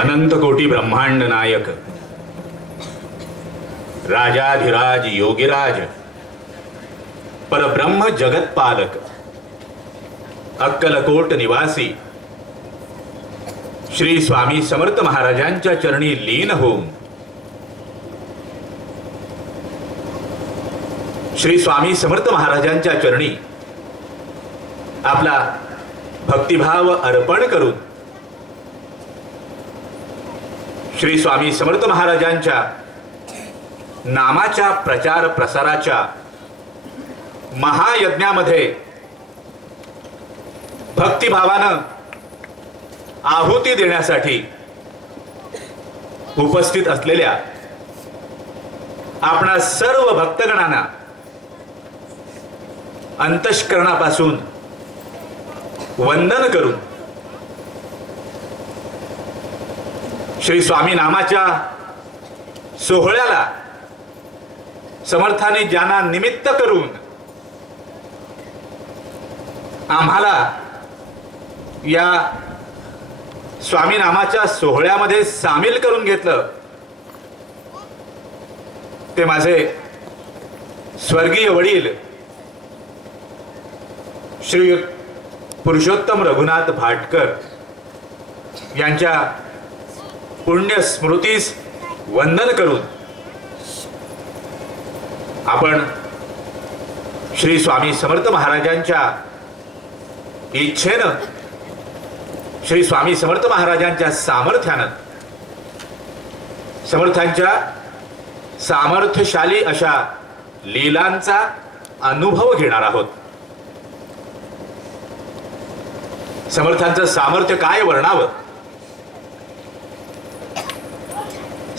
अनंत कोटी ब्रह्मांड नायक। राजाधिराज योगिराज। परब्रह्म जगतपालक। अक्कलकोट निवासी। श्री स्वामी समर्थ महाराजांच्या चरणी लीन होऊन। श्री स्वामी समर्थ महाराजांच्या चरणी आपला भक्तिभाव अर्पण करून श्री स्वामी समर्थ महाराजांच्या नामाच्या प्रचार प्रसाराच्या महायज्ञामध्ये भक्तिभावानं आहुती देण्यासाठी उपस्थित असलेल्या आपणा सर्व भक्तगणांना अंतष्करणापासून वंदन करून श्री स्वामी नामाच्या सोहळ्याला समर्थाने ज्यांना निमित्त करून आम्हाला या स्वामी नामाच्या सोहळ्यामध्ये सामील करून घेतलं ते माझे स्वर्गीय वडील श्री पुरुषोत्तम रघुनाथ भाटकर यांच्या पुण्य स्मृतीस वंदन करून आपण श्री स्वामी समर्थ महाराजांच्या इच्छेनं श्री स्वामी समर्थ महाराजांच्या सामर्थ्यानं समर्थांच्या सामर्थ्यशाली अशा लीलांचा अनुभव घेणार आहोत. समर्थांचं सामर्थ्य काय वर्णावं?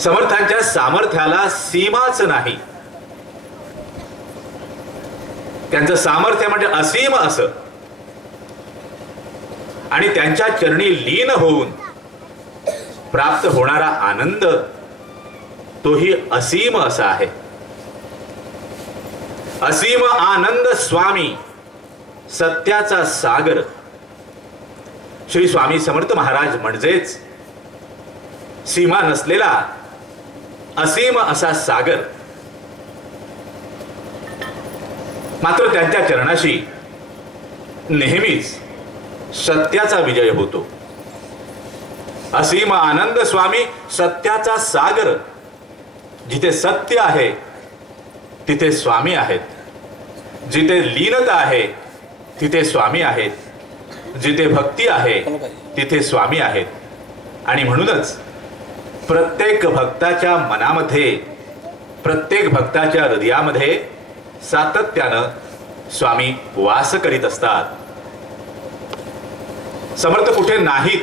समर्थांच्या सामर्थ्याला सीमाच नाही. त्यांचं सामर्थ्य म्हणजे असीम असं. आणि त्यांच्या चरणी लीन होऊन प्राप्त होणारा आनंद तोही असीम असा आहे. असीम आनंद स्वामी सत्याचा सागर. श्री स्वामी समर्थ महाराज म्हणजेच सीमा नसलेला असीम असा सागर. मात्र त्यांच्या चरणाशी नेहमीच सत्याचा विजय होतो. असीम आनंद स्वामी सत्याचा सागर. जिथे सत्य आहे तिथे स्वामी आहेत. जिथे लीनता आहे तिथे स्वामी आहेत. जिथे भक्ती आहे तिथे स्वामी आहेत. आणि म्हणूनच प्रत्येक भक्ताच्या मनामध्ये प्रत्येक भक्ताच्या हृदयामध्ये सातत्यानं स्वामी वास करीत असतात. समर्थ कुठे नाहीत.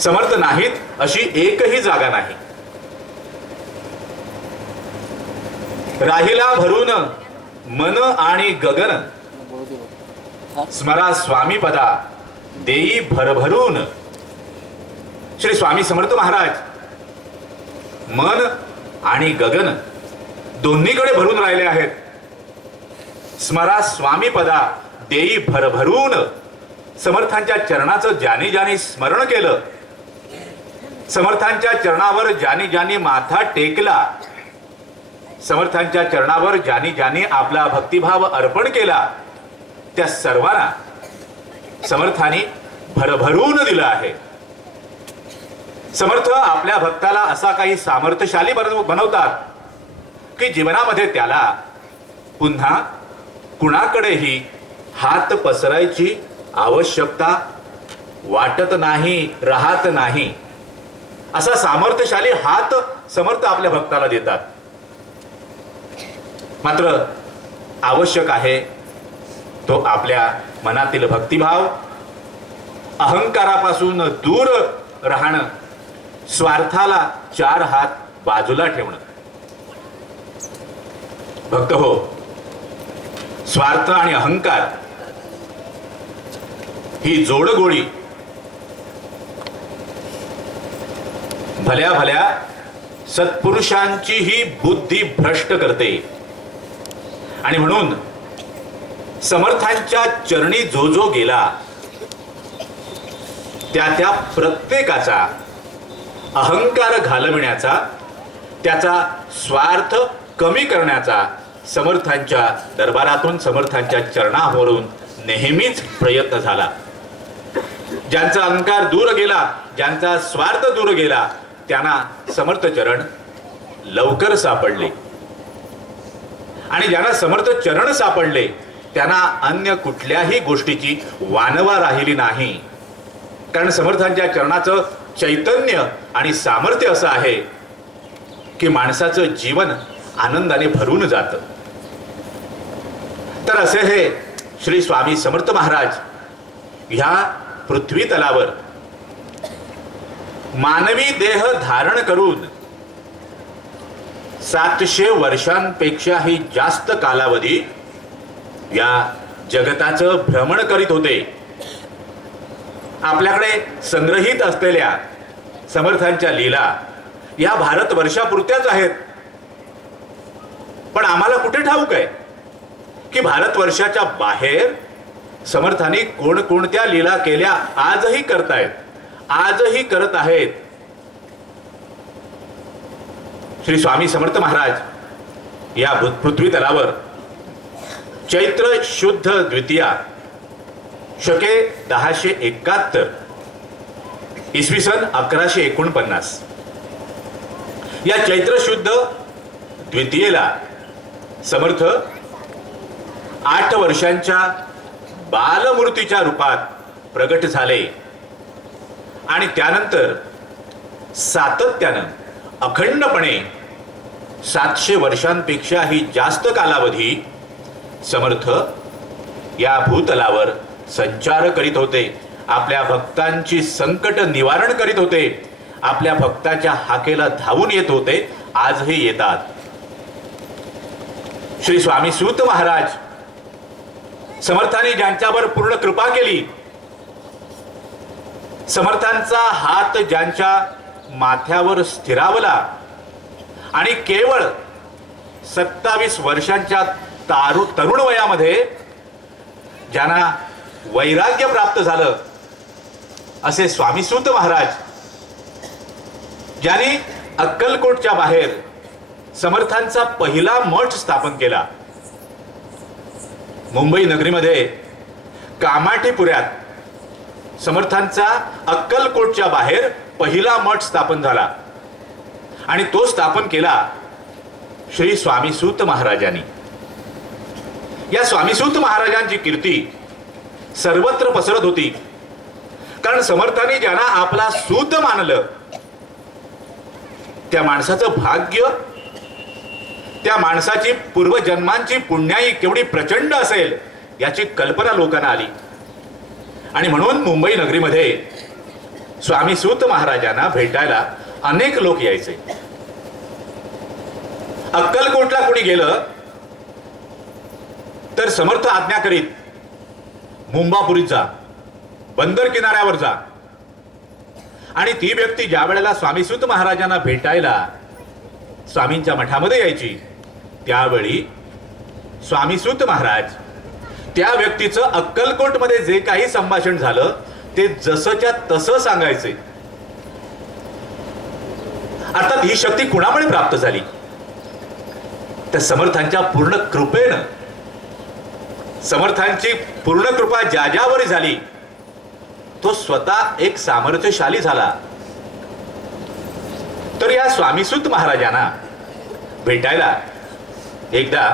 समर्थ नाहीत अशी एकही जागा नाही. राहिला भरून मन आणि गगन. स्मरा स्वामी पदा देई भरभरून. श्री स्वामी समर्थ महाराज. मन आणि गगन दोन्हीकडे भरून राहिले आहेत. स्मरा स्वामी पदा देई भरभरून समर्थांच्या चरणाचं ज्याने ज्याने स्मरण केलं. समर्थांच्या चरणावर ज्याने ज्याने माथा टेकला. समर्थांच्या चरणावर ज्याने ज्याने आपला भक्तिभाव अर्पण केला. त्या सर्वांना समर्थाने भरभरून दिलं आहे. समर्थ आपल्या भक्ताला असा काही सामर्थ्यशाली बनव- बनवतात की जीवनामध्ये त्याला पुन्हा कुणाकडेही हात पसरायची आवश्यकता वाटत नाही राहत नाही. असा सामर्थ्यशाली हात समर्थ आपल्या भक्ताला देतात. मात्र आवश्यक आहे तो आपल्या मनातील भक्तिभाव अहंकारापासून दूर राहणं. स्वार्थाला चार हात बाजूला ठेवणं. भक्त हो स्वार्थ आणि अहंकार ही जोडगोळी भल्या भल्या सत्पुरुषांची ही बुद्धी भ्रष्ट करते. आणि म्हणून समर्थांच्या चरणी जो जो गेला त्या त्या प्रत्येकाचा अहंकार घालविण्याचा त्याचा स्वार्थ कमी करण्याचा समर्थांच्या दरबारातून समर्थांच्या चरणावरून नेहमीच प्रयत्न झाला. ज्यांचा अहंकार दूर गेला ज्यांचा स्वार्थ दूर गेला त्यांना समर्थ चरण लवकर सापडले. आणि ज्यांना समर्थ चरण सापडले त्यांना अन्य कुठल्याही गोष्टीची वानवा राहिली नाही. कारण समर्थांच्या चरणाचं चैतन्य आणि सामर्थ्य असं आहे की माणसाचं जीवन आनंदाने भरून जातं. तर असे हे श्री स्वामी समर्थ महाराज ह्या पृथ्वी तलावर मानवी देह धारण करून सातशे वर्षांपेक्षाही जास्त कालावधी या जगताचं भ्रमण करीत होते. आपल्याकडे संग्रहित असलेल्या समर्थांच्या लीला या भारत वर्षापुरत्याच आहेत. पण आम्हाला कुठे ठाऊक आहे? की भारत वर्षाच्या बाहेर समर्थांनी कोणकोणत्या लीला केल्या आजही करतायत आजही करत आहेत? श्री स्वामी समर्थ महाराज या पृथ्वी तलावर चैत्र शुद्ध द्वितीया शके दहाशे एकाहत्तर. इसवी सन अकराशे एकोणपन्नास. या चैत्र शुद्ध द्वितीयेला समर्थ आठ वर्षांच्या बालमूर्तीच्या रूपात प्रगट झाले. आणि त्यानंतर सातत्यानं अखंडपणे सातशे वर्षांपेक्षाही जास्त कालावधी समर्थ या भूतलावर संचार करीत होते. आपल्या भक्तांची संकट निवारण करीत होते. आपल्या भक्ताच्या हाकेला धावून येत होते. आजही येतात. श्री स्वामी सूत महाराज समर्थाने ज्यांच्यावर पूर्ण कृपा केली समर्थांचा हात ज्यांच्या माथ्यावर स्थिरावला आणि केवळ सत्तावीस वर्षांच्या तारु तरुण वयामध्ये ज्यांना वैराग्य प्राप्त झालं. असे स्वामी सूत महाराज ज्यांनी अक्कलकोटच्या बाहेर समर्थांचा पहिला मठ स्थापन केला. मुंबई नगरीमध्ये कामाठीपुऱ्यात समर्थांचा अक्कलकोटच्या बाहेर पहिला मठ स्थापन झाला. आणि तो स्थापन केला श्री स्वामीसूत महाराजांनी. या स्वामीसूत महाराजांची कीर्ती सर्वत्र पसरत होती. कारण समर्थाने ज्यांना आपला सूत मानलं त्या माणसाचं भाग्य त्या माणसाची पूर्वजन्मांची पुण्याई केवढी प्रचंड असेल याची कल्पना लोकांना आली. आणि म्हणून मुंबई नगरीमध्ये स्वामी सूत महाराजांना भेटायला अनेक लोक यायचे. अक्कलकोटला कोणी गेलं तर समर्थ आज्ञा करीत मुंबापुरीत जा. बंदर किनाऱ्यावर जा. आणि ती व्यक्ती ज्या वेळेला स्वामीसुत महाराजांना भेटायला स्वामींच्या मठामध्ये यायची त्यावेळी स्वामीसुत महाराज त्या व्यक्तीचं अक्कलकोटमध्ये जे काही संभाषण झालं ते जसंच्या तसं सांगायचे. अर्थात ही शक्ती कुणामुळे प्राप्त झाली? त्या समर्थांच्या पूर्ण कृपेनं समर्थांची पूर्ण कृपा ज्या ज्यावर झाली तो स्वतः एक सामर्थ्यशाली झाला. तर या स्वामीसूत महाराजांना भेटायला एकदा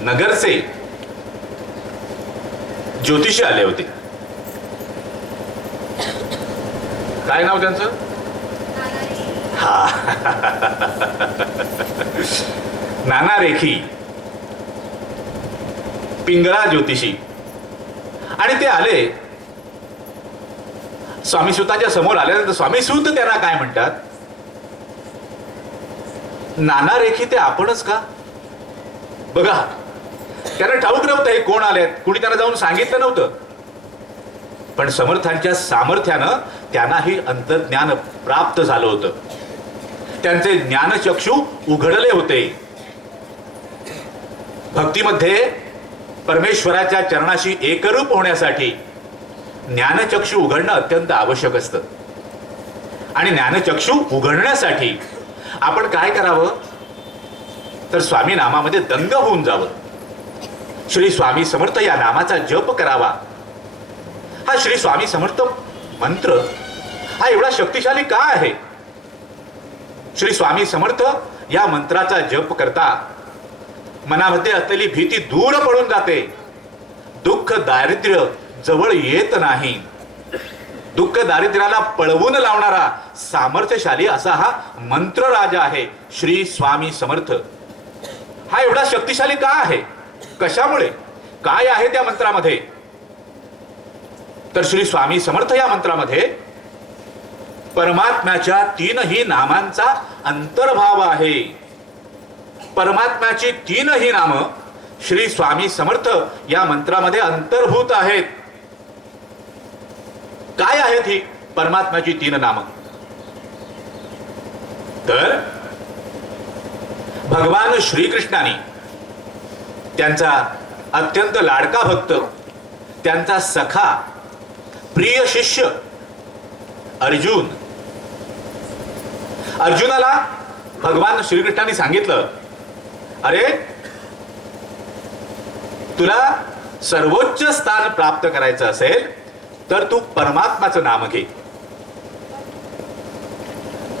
नगरचे ज्योतिषी आले होते. काय नाव त्यांचं? हा. नाना रेखी पिंगळा ज्योतिषी. आणि ते आले. स्वामी सुताच्या समोर आल्यानंतर स्वामी सुत त्यांना काय म्हणतात? नाना रेखी ते आपणच का? बघा त्यांना ठाऊक नव्हतं हे कोण आलेत. कुणी त्यांना जाऊन सांगितलं नव्हतं. पण समर्थांच्या सामर्थ्यानं त्यांनाही अंतर्ज्ञान प्राप्त झालं होतं. त्यांचे ज्ञानचक्षू उघडले होते. भक्तीमध्ये परमेश्वराच्या चरणाशी एकरूप होण्यासाठी ज्ञानचक्षु उघडणं अत्यंत आवश्यक असतं. आणि ज्ञानचक्षु उघडण्यासाठी आपण काय करावं? तर स्वामी नामामध्ये दंग होऊन जावं. श्री स्वामी समर्थ या नामाचा जप करावा. हा श्री स्वामी समर्थ मंत्र हा एवढा शक्तिशाली का आहे? श्री स्वामी समर्थ या मंत्राचा जप करता मनामध्ये असलेली भीती दूर पडून जाते. दुःख दारिद्र्य जवळ येत नाही. दुःख दारिद्र्याला पळवून लावणारा सामर्थ्यशाली असा हा मंत्र राजा आहे श्री स्वामी समर्थ. हा एवढा शक्तिशाली का आहे? कशामुळे? काय आहे त्या मंत्रामध्ये? तर श्री स्वामी समर्थ या मंत्रामध्ये परमात्म्याच्या तीनही नामांचा अंतर्भाव आहे. परमात्म्याची तीनही नामं श्री स्वामी समर्थ या मंत्रामध्ये अंतर्भूत आहेत. काय आहेत ही परमात्म्याची तीन नामं? तर भगवान श्रीकृष्णाने त्यांचा अत्यंत लाडका भक्त त्यांचा सखा प्रिय शिष्य अर्जुन. अर्जुनाला भगवान श्रीकृष्णाने सांगितलं अरे तुला सर्वोच्च स्थान प्राप्त करायचं असेल तर तू परमात्माचं नाम घे.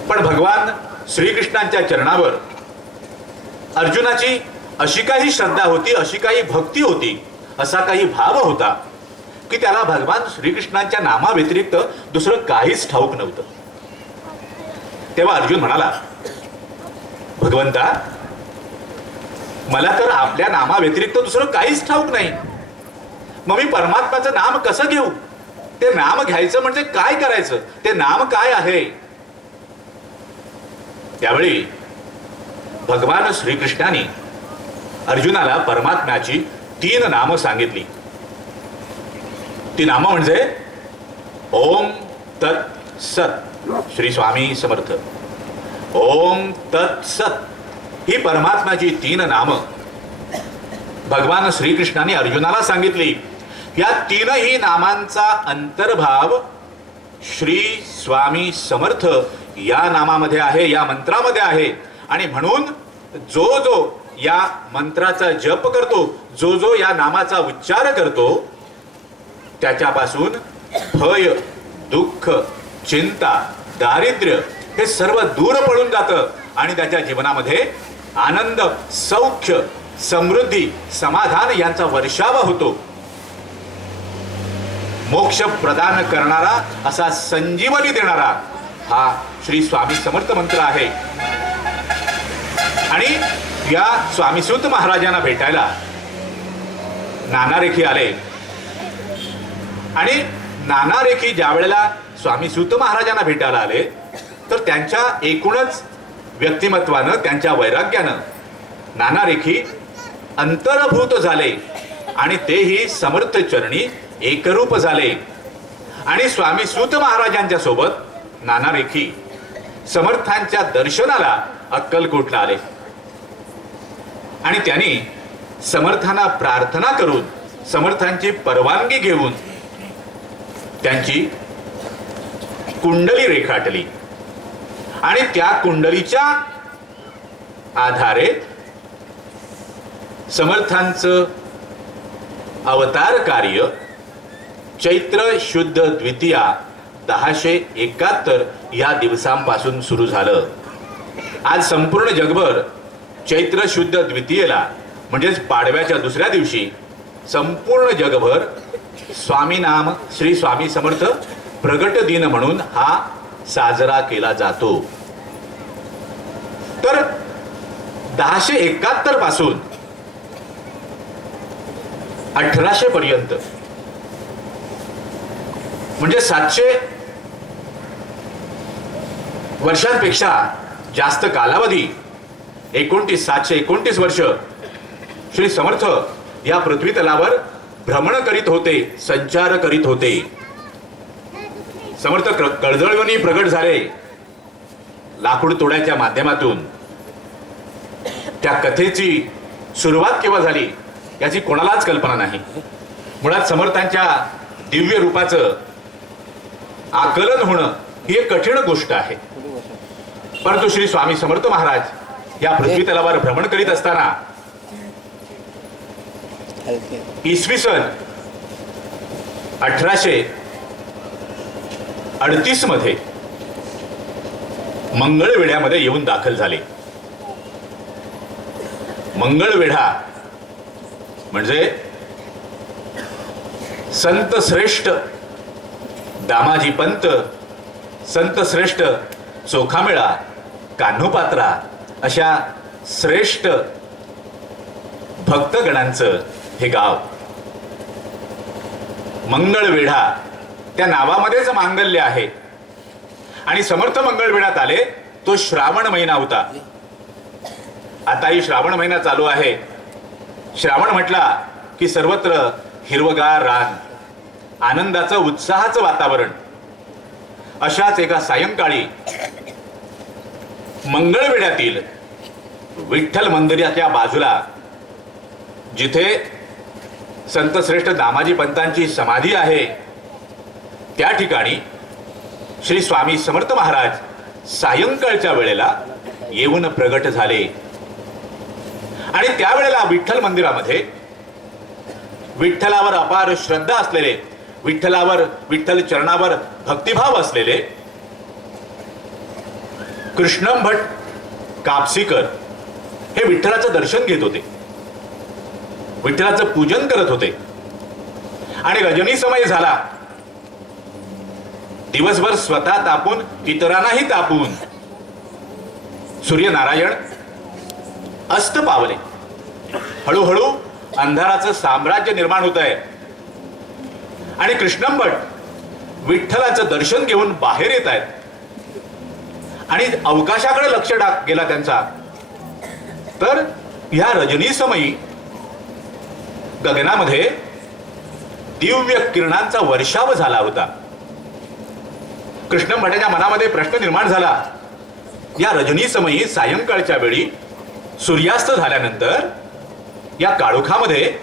पण भगवान श्रीकृष्णांच्या चरणावर अर्जुनाची अशी काही श्रद्धा होती अशी काही भक्ती होती असा काही भाव होता की त्याला भगवान श्रीकृष्णांच्या नामाव्यतिरिक्त दुसरं काहीच ठाऊक नव्हतं. तेव्हा अर्जुन म्हणाला भगवंता मला तर आपल्या नामाव्यतिरिक्त दुसरं काहीच ठाऊक नाही. मग मी परमात्माचं नाम कसं घेऊ? ते नाम घ्यायचं म्हणजे काय करायचं? ते नाम काय आहे? त्यावेळी भगवान श्रीकृष्णाने अर्जुनाला परमात्म्याची तीन नामं सांगितली. ती नामं म्हणजे ओम तत् सत. श्री स्वामी समर्थ. ओम तत् सत. ही परमात्माची तीन नामं. भगवान श्रीकृष्णाने अर्जुनाला सांगितली या तीनही नामांचा अंतर्भाव श्री स्वामी समर्थ या नामामध्ये आहे या मंत्रामध्ये आहे. आणि म्हणून जो जो या मंत्राचा जप करतो जो जो या नामाचा उच्चार करतो त्याच्यापासून भय दुःख चिंता दारिद्र्य हे सर्व दूर पडून जातं आणि त्याच्या जीवनामध्ये आनंद सौख्य समृद्धी समाधान यांचा वर्षाव होतो. मोक्ष प्रदान करणारा असा संजीवनी देणारा हा श्री स्वामी समर्थ मंत्र आहे. आणि या स्वामीसूत महाराजांना भेटायला नाना रेखी आले. आणि नाना रेखी ज्या वेळेला स्वामी सूत महाराजांना भेटायला आले तर त्यांच्या एकूणच व्यक्तिमत्वानं त्यांच्या वैराग्यानं. नाना रेखी अंतरभूत झाले आणि तेही समर्थ चरणी एकरूप झाले. आणि स्वामी सूत महाराजांच्या सोबत नाना रेखी समर्थांच्या दर्शनाला अक्कलकोटला आले. आणि त्यांनी समर्थांना प्रार्थना करून समर्थांची परवानगी घेऊन त्यांची कुंडली रेखाटली. आणि त्या कुंडलीच्या आधारे समर्थांचं अवतार कार्य चैत्र शुद्ध द्वितीया दहाशे एकाहत्तर या दिवसांपासून सुरू झालं. आज संपूर्ण जगभर चैत्र शुद्ध द्वितीयेला म्हणजेच पाडव्याच्या दुसऱ्या दिवशी संपूर्ण जगभर स्वामी नाम श्री स्वामी समर्थ प्रगट दिन म्हणून हा साजरा केला जातो. तर दहाशे एकाहत्तरपासून अठराशे पर्यंत. म्हणजे सातशे वर्षांपेक्षा जास्त कालावधी एकोणतीस सातशे एकोणतीस वर्ष श्री समर्थ या पृथ्वी तलावर भ्रमण करीत होते संचार करीत होते. समर्थ कळजळवणी प्रगट झाले. लाकूड तोड्याच्या माध्यमातून त्या कथेची सुरुवात केव्हा झाली याची कोणालाच कल्पना नाही. मुळात समर्थांच्या दिव्य रूपाचं आकलन होणं ही एक कठीण गोष्ट आहे. परंतु श्री स्वामी समर्थ महाराज या पृथ्वी तलावर भ्रमण करीत असताना इसवी सन अठराशे अडतीसमध्ये मंगळवेढ्यामध्ये येऊन दाखल झाले. मंगळवेढा. म्हणजे संत श्रेष्ठ दामाजी पंत संत श्रेष्ठ चोखामेळा कान्होपात्रा अशा श्रेष्ठ भक्तगणांचं हे गाव. मंगळवेढा त्या नावामध्येच मांगल्य आहे. आणि समर्थ मंगळवेढात आले तो श्रावण महिना होता. आताही श्रावण महिना चालू आहे. श्रावण म्हटला की सर्वत्र हिरवगार रान आनंदाचं उत्साहाचं वातावरण. अशाच एका सायंकाळी मंगळवेड्यातील विठ्ठल मंदिराच्या बाजूला जिथे संतश्रेष्ठ दामाजी पंतांची समाधी आहे त्या ठिकाणी श्री स्वामी समर्थ महाराज सायंकाळच्या वेळेला येऊन प्रगट झाले. आणि त्यावेळेला विठ्ठल मंदिरामध्ये विठ्ठलावर अपार श्रद्धा असलेले विठ्ठलावर विठ्ठल चरणावर भक्तिभाव असलेले कृष्णम भट कापसीकर हे विठ्ठलाचं दर्शन घेत होते. विठ्ठलाचं पूजन करत होते. आणि रजनी समय झाला. दिवसभर स्वतः तापून इतरांनाही तापून. सूर्यनारायण अस्त पावले हळूहळू अंधाराचं साम्राज्य निर्माण होत आहे. आणि कृष्णंभट विठ्ठलाचं दर्शन घेऊन बाहेर येत आहेत. आणि अवकाशाकडे लक्ष टाक गेला त्यांचा. तर ह्या रजनीसमयी गगनामध्ये दिव्य किरणांचा वर्षाव झाला होता. कृष्णभटाच्या मनामध्ये प्रश्न निर्माण झाला. या रजनीसमयी सायंकाळच्या वेळी सूर्यास्त झाल्यानंतर या काळोखामध्ये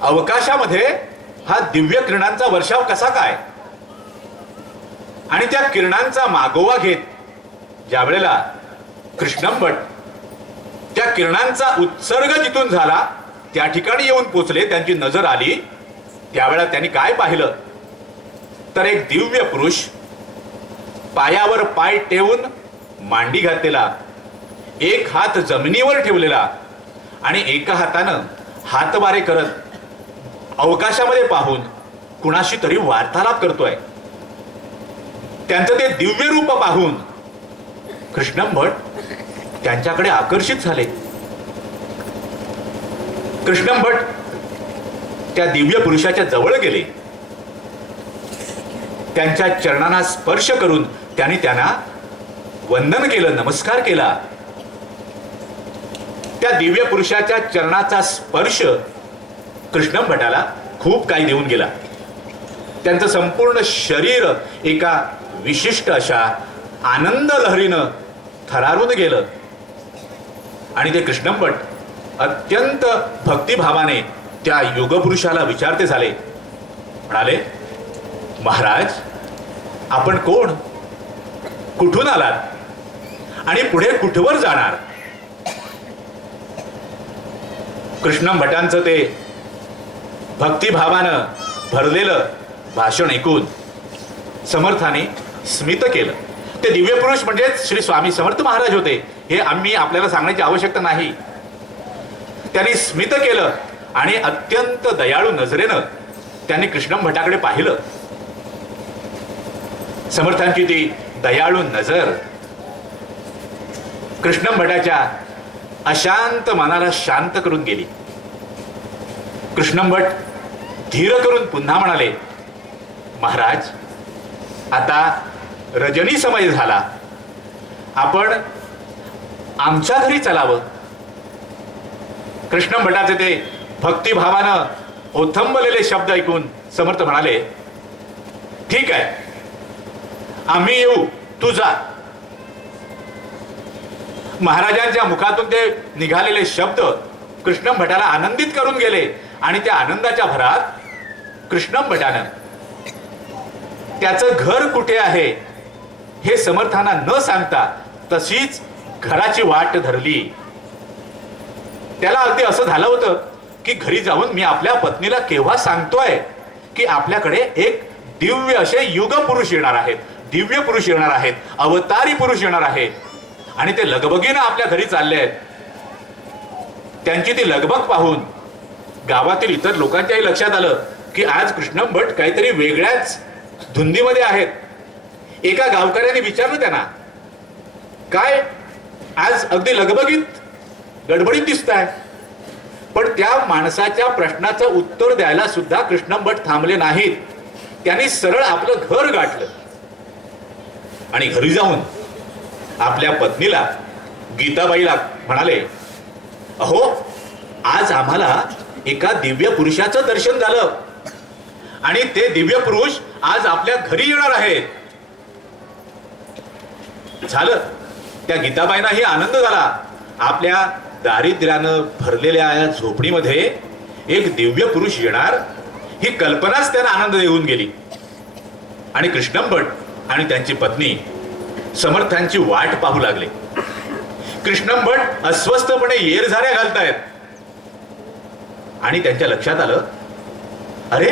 अवकाशामध्ये हा दिव्य किरणांचा वर्षाव कसा काय? आणि त्या किरणांचा मागोवा घेत ज्या वेळेला कृष्णम भट त्या किरणांचा उत्सर्ग जिथून झाला त्या ठिकाणी येऊन पोचले त्यांची नजर आली त्यावेळेला त्यांनी काय पाहिलं? तर एक दिव्य पुरुष पायावर पाय ठेवून मांडी घातलेला एक हात जमिनीवर ठेवलेला आणि एका हातानं हातबारे करत अवकाशामध्ये पाहून कुणाशी तरी वार्तालाप करतोय. त्यांचं ते दिव्य रूप पाहून कृष्णम भट त्यांच्याकडे आकर्षित झाले. कृष्णम भट त्या दिव्य पुरुषाच्या जवळ गेले. त्यांच्या चरणांना स्पर्श करून त्यांनी त्यांना वंदन केलं नमस्कार केला. त्या दिव्य पुरुषाच्या चरणाचा स्पर्श कृष्ण भटाला खूप काही देऊन गेला. त्यांचं संपूर्ण शरीर एका विशिष्ट अशा आनंद लहरीनं थरारून गेलं. आणि ते कृष्णभट अत्यंत भक्तिभावाने त्या युगपुरुषाला विचारते झाले. म्हणाले महाराज आपण कोण? कुठून आलात? आणि पुढे कुठवर जाणार? कृष्णम भटांचं ते भक्तिभावानं भरलेलं भाषण ऐकून समर्थाने स्मित केलं. ते दिव्य पुरुष म्हणजेच श्री स्वामी समर्थ महाराज होते. हे आम्ही आपल्याला सांगण्याची आवश्यकता नाही. त्यांनी स्मित केलं आणि अत्यंत दयाळू नजरेनं त्यांनी कृष्णम भटाकडे पाहिलं. समर्थांची ती दयाळू नजर कृष्णम भटाच्या अशांत मनाला शांत करून गेली. कृष्णम भट धीर करून पुन्हा म्हणाले महाराज आता रजनी समय झाला. आपण आमच्या घरी चलावं. कृष्ण भटाचे ते भक्तिभावानं ओथंबलेले शब्द ऐकून समर्थ म्हणाले ठीक आहे आम्ही येऊ तू जा. महाराजांच्या मुखातून ते निघालेले शब्द कृष्णभटाला आनंदित करून गेले. आणि त्या आनंदाच्या भरात कृष्णम भटानं त्याचं घर कुठे आहे हे समर्थांना न सांगता तशीच घराची वाट धरली. त्याला अगदी असं झालं होतं की घरी जाऊन मी आपल्या पत्नीला केव्हा सांगतोय की आपल्याकडे एक दिव्य असे युग पुरुष येणार आहेत. दिव्य पुरुष येणार आहेत अवतारी पुरुष येणार आहेत. आणि ते लगबगीनं आपल्या घरी चालले आहेत. त्यांची ती लगबग पाहून गावातील इतर लोकांच्याही लक्षात आलं की आज कृष्णम भट काहीतरी वेगळ्याच धुंदीमध्ये आहेत. एका गावकऱ्याने विचारलं त्यांना काय आज अगदी लगबगीत गडबडीत दिसत आहे पण त्या माणसाच्या प्रश्नाचं उत्तर द्यायला सुद्धा कृष्णम भट थांबले नाहीत. त्यांनी सरळ आपलं घर गाठलं आणि घरी जाऊन आपल्या पत्नीला गीताबाईला म्हणाले अहो आज आम्हाला एका दिव्य पुरुषाचं दर्शन झालं. आणि ते दिव्य पुरुष आज आपल्या घरी येणार आहेत झालं. त्या गीताबाईंनाही आनंद झाला. आपल्या दारिद्र्यानं भरलेल्या या झोपडीमध्ये एक दिव्य पुरुष येणार. ही कल्पनाच त्यांना आनंद देऊन गेली. आणि कृष्णम भट आणि त्यांची पत्नी समर्थांची वाट पाहू लागले. कृष्णम भट अस्वस्थपणे येर झाऱ्या घालतायत. आणि त्यांच्या लक्षात आलं अरे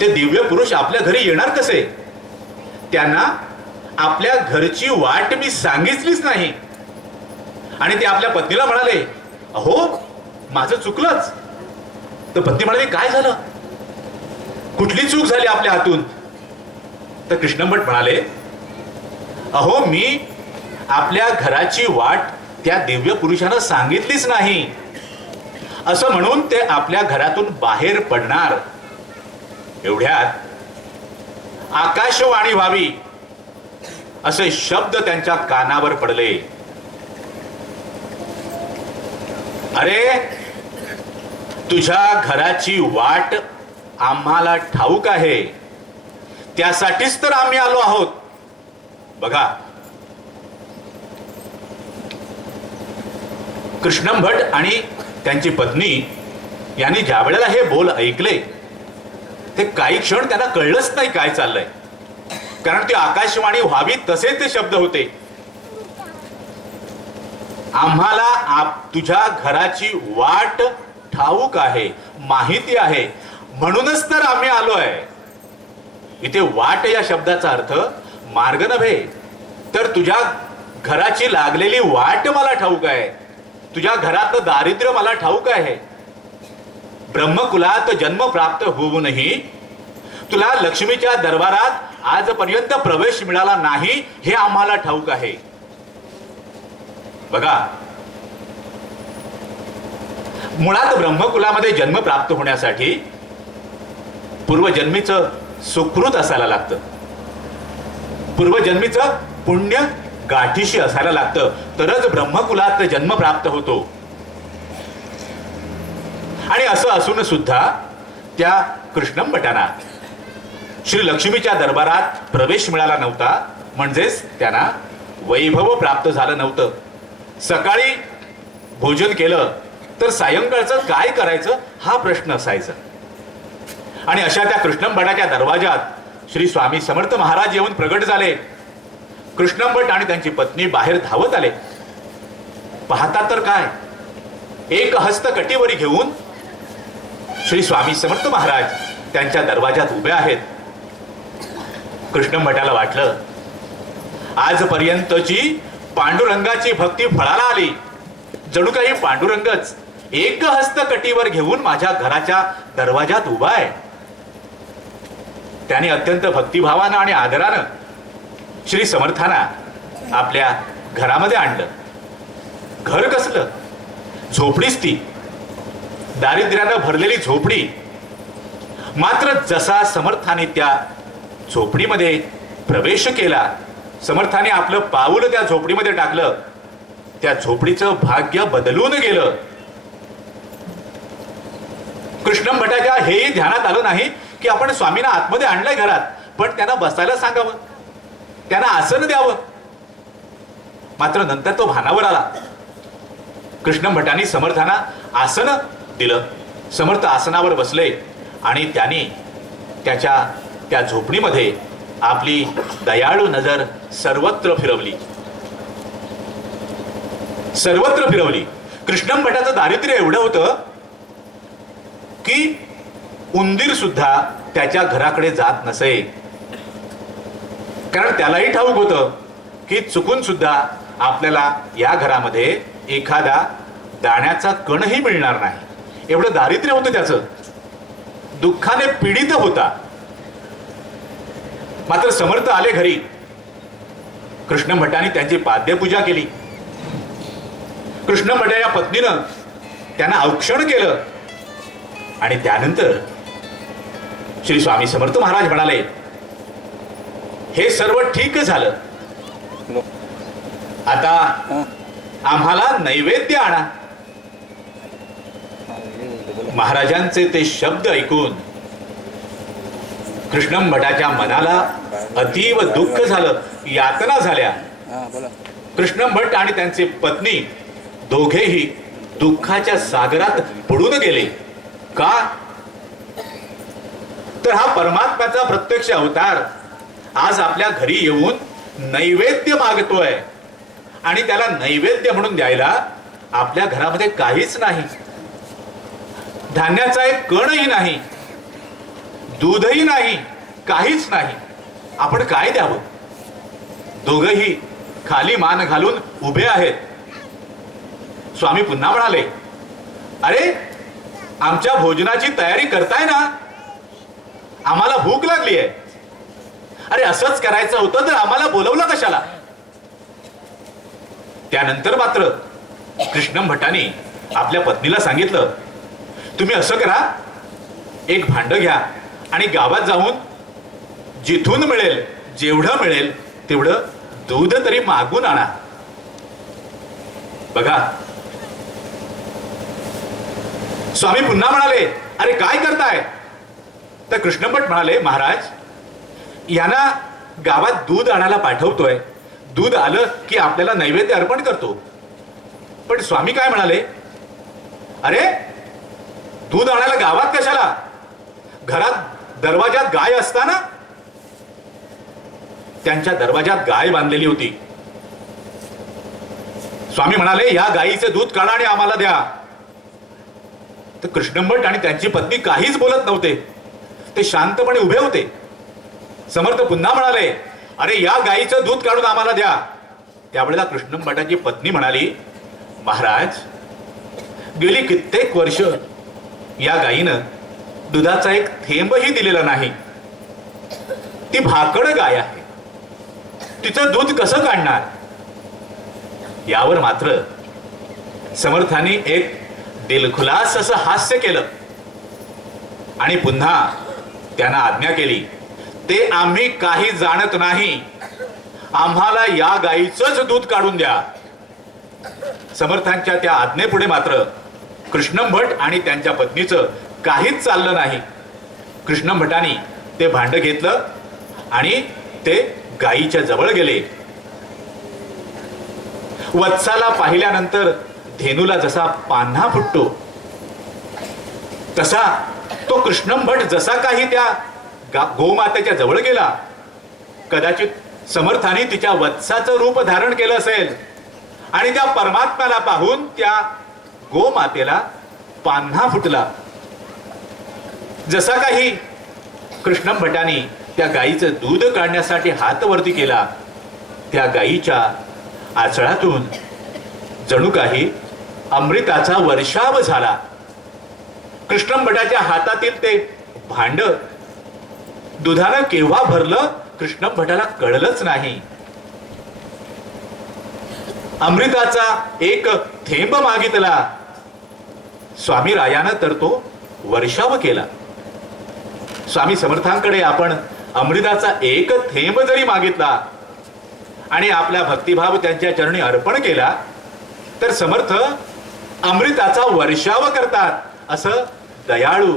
ते दिव्य पुरुष आपल्या घरी येणार कसे? त्यांना आपल्या घरची वाट मी सांगितलीच नाही. आणि ते आपल्या पत्नीला म्हणाले अहो माझं चुकलंच. तर पत्नी म्हणाली काय झालं? कुठली चूक झाली आपल्या हातून? तर कृष्णभट म्हणाले अहो मी आपल्या घराची वाट त्या दिव्य पुरुषानं सांगितलीच नाही. असं म्हणून ते आपल्या घरातून बाहेर पडणार. एवढ्यात आकाशवाणी व्हावी असे शब्द त्यांच्या कानावर पडले. अरे तुझ्या घराची वाट आम्हाला ठाऊक आहे. त्यासाठीच तर आम्ही आलो आहोत. बघा. कृष्णम भट आणि त्यांची पत्नी यांनी ज्या वेळेला हे बोल ऐकले ते काही क्षण त्यांना कळलंच नाही काय चाललंय. कारण ती आकाशवाणी व्हावी तसे ते शब्द होते. आम्हाला आप तुझ्या घराची वाट ठाऊक आहे माहिती आहे म्हणूनच तर आम्ही आलोय. इथे वाट या शब्दाचा अर्थ मार्ग नव्हे तर तुझ्या घराची लागलेली वाट मला ठाऊक आहे. तुझ्या घरातलं दारिद्र्य मला ठाऊक आहे. ब्रह्मकुलात जन्म प्राप्त होऊनही तुला लक्ष्मीच्या दरबारात आजपर्यंत प्रवेश मिळाला नाही हे आम्हाला ठाऊक आहे. बघा. मुळात ब्रह्मकुलामध्ये जन्म प्राप्त होण्यासाठी पूर्वजन्मीचं सुकृत असायला लागतं. पूर्वजन्मीचं पुण्य गाठीशी असायला लागतं. तरच ब्रह्मकुलात जन्म प्राप्त होतो. आणि असं असून सुद्धा त्या कृष्णम भटांना श्री लक्ष्मीच्या दरबारात प्रवेश मिळाला नव्हता. म्हणजेच त्यांना वैभव प्राप्त झालं नव्हतं. सकाळी भोजन केलं तर सायंकाळचं काय करायचं हा प्रश्न असायचा. आणि अशा त्या कृष्णम भटाच्या दरवाजात श्री स्वामी समर्थ महाराज येऊन प्रगट झाले. कृष्णम भट आणि त्यांची पत्नी बाहेर धावत आले. पाहता तर काय? एक हस्त कटीवरी घेऊन श्री स्वामी समर्थ महाराज त्यांच्या दरवाजात उभे आहेत. कृष्ण भटाला वाटलं आजपर्यंतची पांडुरंगाची भक्ती फळाला आली. जणू काही पांडुरंगच एक हस्त कटीवर घेऊन माझ्या घराच्या दरवाजात उभा आहे. त्याने अत्यंत भक्तिभावानं आणि आदरानं श्री समर्थांना आपल्या घरामध्ये आणलं. घर कसलं? झोपडीच ती. दारिद्र्यानं भरलेली झोपडी. मात्र जसा समर्थाने त्या झोपडीमध्ये प्रवेश केला समर्थाने आपलं पाऊल त्या झोपडीमध्ये टाकलं त्या झोपडीचं भाग्य बदलून गेलं. कृष्णम भटाच्या हेही ध्यानात आलं नाही की आपण स्वामींना आतमध्ये आणलंय घरात पण त्यांना बसायला सांगावं. त्यांना आसन द्यावं. मात्र नंतर तो भानावर आला. कृष्ण भटांनी समर्थांना आसन दिलं. समर्थ आसनावर बसले आणि त्यांनी त्याच्या त्या झोपडीमध्ये आपली दयाळू नजर सर्वत्र फिरवली. सर्वत्र फिरवली. कृष्णम भटाचं दारिद्र्य एवढं होतं की उंदीर सुद्धा त्याच्या घराकडे जात नसे. कारण त्यालाही ठाऊक होतं की चुकून सुद्धा आपल्याला या घरामध्ये एखादा दाण्याचा कणही मिळणार नाही. एवढं दारिद्र्य होतं त्याचं. दुःखाने पीडित होता. मात्र समर्थ आले घरी. कृष्ण भटाने त्यांची पाद्यपूजा केली. कृष्ण भटा या पत्नीनं त्यांना औक्षण केलं. आणि त्यानंतर श्री स्वामी समर्थ महाराज म्हणाले हे सर्व ठीक झालं. आता आम्हाला नैवेद्य आणा. महाराजांचे ते शब्द ऐकून कृष्णम भटाच्या मनाला अतीव दुःख झालं यातना झाल्या. कृष्णम भट आणि त्यांचे पत्नी दोघेही दुःखाच्या सागरात बुडून गेले. का? तर हा परमात्म्याचा प्रत्यक्ष अवतार आज आपल्या घरी येऊन नैवेद्य मागतोय. आणि त्याला नैवेद्य म्हणून द्यायला आपल्या घरामध्ये काहीच नाही. धान्याचा एक कणही नाही. दूधही नाही. काहीच नाही. आपण काय द्यावं? दोघही खाली मान घालून उभे आहेत. स्वामी पुन्हा म्हणाले अरे आमच्या भोजनाची तयारी करताय ना? आम्हाला भूक लागली आहे अरे असंच करायचं होतं तर आम्हाला बोलवलं कशाला? त्यानंतर मात्र कृष्णम भटाने आपल्या पत्नीला सांगितलं तुम्ही असं करा एक भांड घ्या आणि गावात जाऊन जिथून मिळेल जेवढं मिळेल तेवढं दूध तरी मागून आणा. बघा. स्वामी पुन्हा म्हणाले अरे काय करताय? तर कृष्णभट म्हणाले महाराज यांना गावात दूध आणायला पाठवतोय. दूध आलं की आपल्याला नैवेद्य अर्पण करतो. पण स्वामी काय म्हणाले? अरे दूध आणायला गावात कशाला? घरात दरवाजात गाय असताना? त्यांच्या दरवाजात गाय बांधलेली होती. स्वामी म्हणाले या गायीचे दूध काढा आणि आम्हाला द्या. तर कृष्णभट आणि त्यांची पत्नी काहीच बोलत नव्हते. ते शांतपणे उभे होते. समर्थ पुन्हा म्हणाले अरे या गायीचं दूध काढून आम्हाला द्या. त्यावेळेला कृष्णभटाची पत्नी म्हणाली महाराज गेली कित्येक वर्ष या गायीनं दुधाचा एक थेंबही दिलेला नाही. ती भाकड गाय आहे. तिचं दूध कसं काढणार? यावर मात्र समर्थाने एक दिलखुलास असं हास्य केलं. आणि पुन्हा त्यांना आज्ञा केली ते आम्ही काही जाणत नाही. आम्हाला या गाईचंच दूध काढून द्या. समर्थांच्या त्या आज्ञेपुढे मात्र कृष्णम भट आणि त्यांच्या पत्नीचं काहीच चाललं नाही. कृष्णम भटानी ते भांड घेतलं आणि ते गायीच्या जवळ गेले. वत्साला पाहिल्यानंतर धेनूला जसा पान्हा फुटतो तसा तो कृष्णम भट जसा काही त्या गा- गोमातेच्या जवळ गेला. कदाचित समर्थाने तिच्या वत्साचं रूप धारण केलं असेल. आणि त्या परमात्म्याला पाहून त्या गोमातेला पान्हा फुटला. जसा काही कृष्णम भटानी त्या गायीचं दूध काढण्यासाठी हात वरती केला त्या गायीच्या आचळातून जणू काही अमृताचा वर्षाव झाला. कृष्णम भटाच्या हातातील ते भांड दुधाला केव्हा भरलं? कृष्ण भटाला कळलंच नाही. अमृताचा एक थेंब मागितला. स्वामी रायानं तर तो वर्षाव केला. स्वामी समर्थांकडे आपण अमृताचा एक थेंब जरी मागितला आणि आपला भक्तिभाव त्यांच्या चरणी अर्पण केला तर समर्थ अमृताचा वर्षाव करतात असं दयाळू